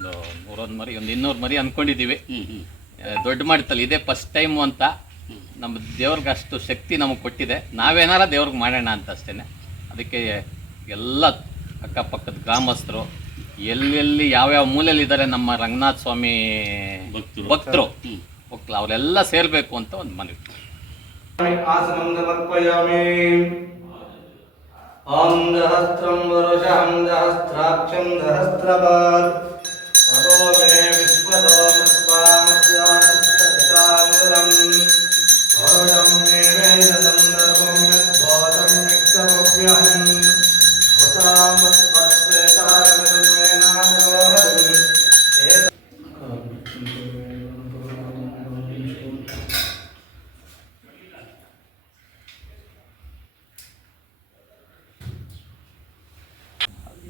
ಒಂದು 100 ಮರಿ, ಒಂದು 200 ಮರಿ ಅಂದ್ಕೊಂಡಿದ್ದೀವಿ. ದೊಡ್ಡ ಮಾಡ್ತಲ್ಲ ಇದೇ ಫಸ್ಟ್ ಟೈಮು ಅಂತ ನಮ್ಮ ದೇವ್ರಿಗೆ ಅಷ್ಟು ಶಕ್ತಿ ನಮಗೆ ಕೊಟ್ಟಿದೆ. ನಾವೇನಾರ ದೇವ್ರಿಗೆ ಮಾಡೋಣ ಅಂತ ಅಷ್ಟೇ. ಅದಕ್ಕೆ ಎಲ್ಲ ಅಕ್ಕಪಕ್ಕದ ಗ್ರಾಮಸ್ಥರು ಎಲ್ಲೆಲ್ಲಿ ಯಾವ್ಯಾವ ಮೂಲೆಯಲ್ಲಿದ್ದಾರೆ ನಮ್ಮ ರಂಗನಾಥ ಸ್ವಾಮಿ ಭಕ್ತರು ಮಕ್ಕಳು ಅವರೆಲ್ಲ ಸೇರಬೇಕು ಅಂತ ಒಂದು ಮನವಿ. ಆಸನಂ ಸಮರ್ಪಯಾಮಿ. ಓಂ ಸಹಸ್ರಂ ವರುಷಂ ಸಹಸ್ರಾಕ್ಷಂ ಸಹಸ್ರಪಾತ್ ತದೋ ಮೇ ವಿಶ್ವದೋ ಮತ್ವಾಮಸ್ಯಾನಿಷ್ಠತಾಂಗುರಂ ವರುಷಂ ನಿವೇದನಂ ಧರ್ಮಂ ಯದ್ಭೂತಂ ನಿಕ್ತಮವ್ಯಹಂ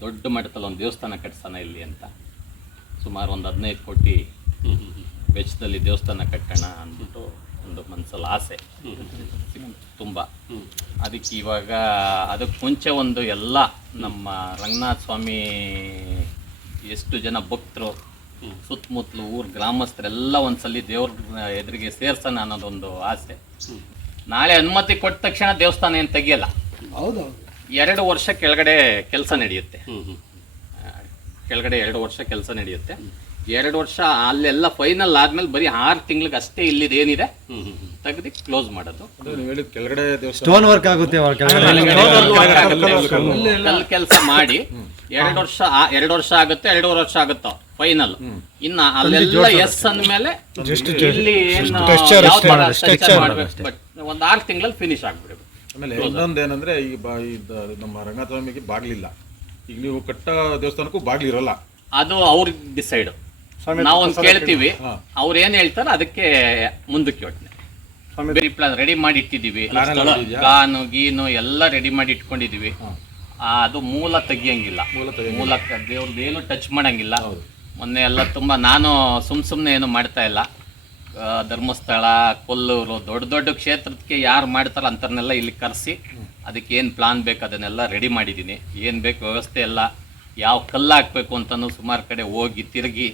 ದೊಡ್ಡ ಮಟ್ಟದಲ್ಲಿ ಒಂದು ದೇವಸ್ಥಾನ ಕಟ್ಸೋಣ ಇಲ್ಲಿ ಅಂತ ಸುಮಾರು ಒಂದು 15 ಕೋಟಿ ವೆಚ್ಚದಲ್ಲಿ ದೇವಸ್ಥಾನ ಕಟ್ಟೋಣ ಅಂದ್ಬಿಟ್ಟು ಒಂದು ಮನಸ್ಸಲ್ಲಿ ಆಸೆ ತುಂಬ. ಅದಕ್ಕೆ ಇವಾಗ ಅದಕ್ಕೆ ಮುಂಚೆ ಒಂದು ಎಲ್ಲ ನಮ್ಮ ರಂಗನಾಥ ಸ್ವಾಮಿ ಎಷ್ಟು ಜನ ಭಕ್ತರು ಸುತ್ತಮುತ್ತಲು ಊರು ಗ್ರಾಮಸ್ಥರೆಲ್ಲ ಒಂದ್ಸಲಿ ದೇವ್ರ ಎದುರಿಗೆ ಸೇರ್ಸೋಣ ಅನ್ನೋದೊಂದು ಆಸೆ. ನಾಳೆ ಅನುಮತಿ ಕೊಟ್ಟ ತಕ್ಷಣ ದೇವಸ್ಥಾನ ಏನು ತೆಗಿಯಲ್ಲ. 2 ವರ್ಷ ಕೆಳಗಡೆ ಕೆಲಸ ನಡೆಯುತ್ತೆ. ಕೆಳಗಡೆ 2 ವರ್ಷ ಕೆಲಸ ನಡೆಯುತ್ತೆ. 2 ವರ್ಷ ಅಲ್ಲೆಲ್ಲ ಫೈನಲ್ ಆದ್ಮೇಲೆ ಬರೀ 6 ತಿಂಗಳಿಗೆ ಅಷ್ಟೇ ಇಲ್ಲಿದೇನಿದೆ ತೆಗೆದು ಕ್ಲೋಸ್ ಮಾಡೋದು. ಸ್ಟೋನ್ ವರ್ಕ್ ಆಗುತ್ತೆ, ಕಲ್ ಕೆಲಸ ಮಾಡಿ 2 ವರ್ಷ ಆಗುತ್ತೆ, 2.5 ವರ್ಷ ಆಗುತ್ತೋ ಫೈನಲ್. ಇನ್ನ ಅಲ್ಲೆಲ್ಲ ಎಸ್ ಅಂದ್ಮೇಲೆ ಇಲ್ಲಿ ಏನು ಮಾಡ್ಬೇಕು, ಬಟ್ ಒಂದು 6 ತಿಂಗಳಲ್ಲಿ ಫಿನಿಶ್ ಆಗ್ಬಿಡ್ಬೇಕು. ಆಮೇಲೆ ಇನ್ನೊಂದೇನಂದ್ರೆ ಈ ನಮ್ಮ ರಂಗನಾಥ ಸ್ವಾಮಿಗೆ ಬಾಗ್ಲಿಲ್ಲ. ಈಗ ನೀವು ಕಟ್ಟ ದೇವಸ್ಥಾನಕ್ಕೂ ಬಾಗ್ಲಿರಲ್ಲ. ಅದು ಅವ್ರ ಡಿಸೈಡ್. ನಾವೊಂದು ಕೇಳ್ತೀವಿ, ಅವ್ರು ಏನ್ ಹೇಳ್ತಾರೆ ಅದಕ್ಕೆ ಮುಂದಕ್ಕೆ ಯೋಚನೆ. ಪ್ಲಾನ್ ರೆಡಿ ಮಾಡಿ ಇಟ್ಟಿದೀವಿ, ಗಾನು ಗೀನು ಎಲ್ಲ ರೆಡಿ ಮಾಡಿ ಇಟ್ಕೊಂಡಿದೀವಿ. ಅದು ಮೂಲ ತೆಗಿಯಂಗಿಲ್ಲ, ಮೂಲ ದೇವ್ರದ್ದು ಏನು ಟಚ್ ಮಾಡಂಗಿಲ್ಲ. ಮೊನ್ನೆ ಎಲ್ಲ ತುಂಬಾ ನಾನು ಸುಮ್ನೆ ಏನು ಮಾಡ್ತಾ ಇಲ್ಲ. ಧರ್ಮಸ್ಥಳ, ಕೊಲ್ಲೂರು ದೊಡ್ಡ ದೊಡ್ಡ ಕ್ಷೇತ್ರಕ್ಕೆ ಯಾರು ಮಾಡ್ತಾರ ಅಂಥವ್ರನ್ನೆಲ್ಲ ಇಲ್ಲಿ ಕರೆಸಿ ಅದಕ್ಕೆ ಏನು ಪ್ಲಾನ್ ಬೇಕು ಅದನ್ನೆಲ್ಲ ರೆಡಿ ಮಾಡಿದ್ದೀನಿ. ಏನು ಬೇಕು ವ್ಯವಸ್ಥೆ ಎಲ್ಲ, ಯಾವ ಕಲ್ಲು ಹಾಕ್ಬೇಕು ಅಂತಲೂ ಸುಮಾರು ಕಡೆ ಹೋಗಿ ತಿರುಗಿ.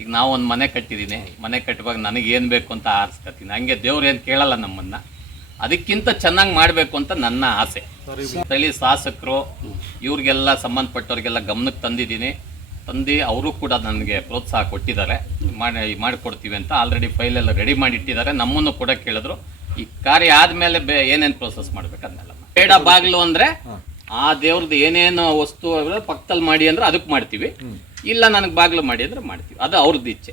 ಈಗ ನಾವು ಒಂದು ಮನೆ ಕಟ್ಟಿದ್ದೀನಿ, ಮನೆ ಕಟ್ಟುವಾಗ ನನಗೇನು ಬೇಕು ಅಂತ ಆರಿಸ್ಕೊತೀನಿ. ಹಂಗೆ ದೇವ್ರು ಏನು ಕೇಳಲ್ಲ ನಮ್ಮನ್ನು, ಅದಕ್ಕಿಂತ ಚೆನ್ನಾಗಿ ಮಾಡಬೇಕು ಅಂತ ನನ್ನ ಆಸೆ. ಸ್ಥಳೀಯ ಶಾಸಕರು ಇವ್ರಿಗೆಲ್ಲ ಸಂಬಂಧಪಟ್ಟವ್ರಿಗೆಲ್ಲ ಗಮನಕ್ಕೆ ತಂದಿದ್ದೀನಿ. ಅವರು ಕೂಡ ನನಗೆ ಪ್ರೋತ್ಸಾಹ ಕೊಟ್ಟಿದ್ದಾರೆ, ಮಾಡಿಕೊಡ್ತೀವಿ ಅಂತ. ಆಲ್ರೆಡಿ ಫೈಲೆಲ್ಲ ರೆಡಿ ಮಾಡಿ ಇಟ್ಟಿದ್ದಾರೆ. ನಮ್ಮನ್ನು ಕೂಡ ಕೇಳಿದ್ರು ಈ ಕಾರ್ಯ ಆದಮೇಲೆ ಏನೇನು ಪ್ರೋಸೆಸ್ ಮಾಡ್ಬೇಕು ಅದನ್ನೆಲ್ಲ. ಬೇಡ ಬಾಗಿಲು ಅಂದರೆ ಆ ದೇವ್ರದ್ದು ಏನೇನು ವಸ್ತು ಪಕ್ಕದಲ್ಲಿ ಮಾಡಿ ಅಂದ್ರೆ ಅದಕ್ಕೆ ಮಾಡ್ತೀವಿ. ಇಲ್ಲ ನನಗೆ ಬಾಗಿಲು ಮಾಡಿ ಅಂದ್ರೆ ಮಾಡ್ತೀವಿ. ಅದು ಅವ್ರದ್ದು ಇಚ್ಛೆ.